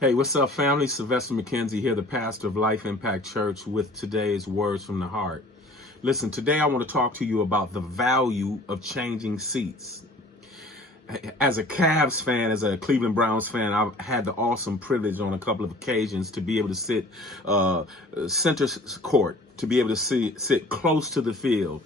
Hey, what's up, family? Sylvester McKenzie here, the pastor of Life Impact Church, with today's Words from the Heart. Listen, today I want to talk to you about the value of changing seats. As a Cavs fan, as a Cleveland Browns fan, I've had the awesome privilege on a couple of occasions to be able to sit center court, to be able to sit close to the field.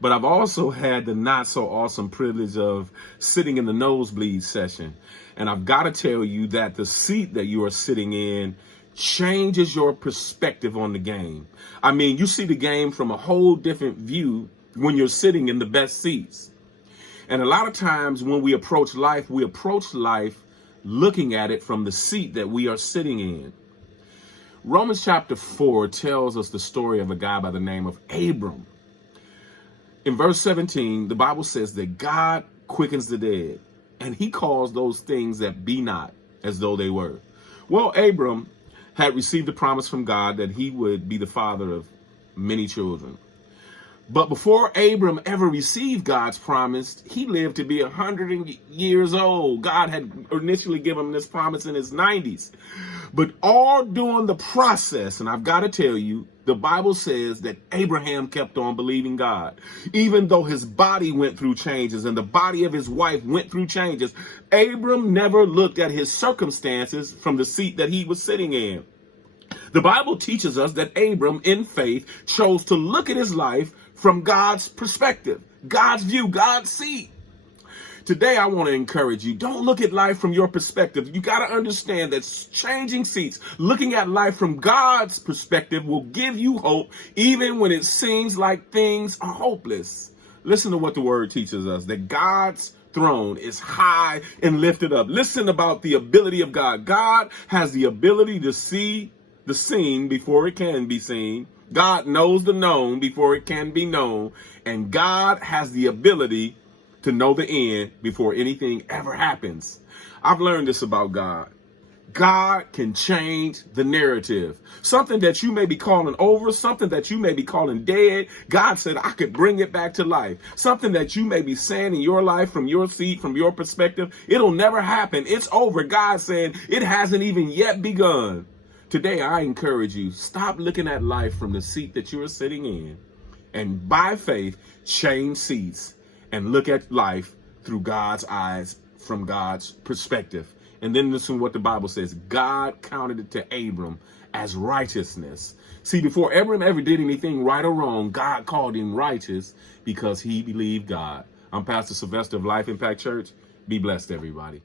But I've also had the not so awesome privilege of sitting in the nosebleed session. And I've got to tell you that the seat that you are sitting in changes your perspective on the game. I mean, you see the game from a whole different view when you're sitting in the best seats. And a lot of times when we approach life looking at it from the seat that we are sitting in. Romans chapter 4 tells us the story of a guy by the name of Abram. In verse 17, the Bible says that God quickens the dead, and he calls those things that be not as though they were. Well, Abram had received a promise from God that he would be the father of many children. But before Abram ever received God's promise, he lived to be 100 years old. God had initially given him this promise in his 90s. But all during the process, and I've got to tell you, the Bible says that Abraham kept on believing God. Even though his body went through changes and the body of his wife went through changes, Abram never looked at his circumstances from the seat that he was sitting in. The Bible teaches us that Abram, in faith, chose to look at his life from God's perspective, God's view, God's seat. Today, I want to encourage you, don't look at life from your perspective. You got to understand that changing seats, looking at life from God's perspective will give you hope, even when it seems like things are hopeless. Listen to what the word teaches us, that God's throne is high and lifted up. Listen about the ability of God. God has the ability to see the seen before it can be seen. God knows the known before it can be known. And God has the ability to know the end before anything ever happens. I've learned this about God. God can change the narrative. Something that you may be calling over, something that you may be calling dead, God said, I could bring it back to life. Something that you may be saying in your life from your seat, from your perspective, it'll never happen. It's over. God saying it hasn't even yet begun. Today, I encourage you, stop looking at life from the seat that you are sitting in, and by faith, change seats and look at life through God's eyes, from God's perspective. And then listen to what the Bible says. God counted it to Abram as righteousness. See, before Abram ever did anything right or wrong, God called him righteous because he believed God. I'm Pastor Sylvester of Life Impact Church. Be blessed, everybody.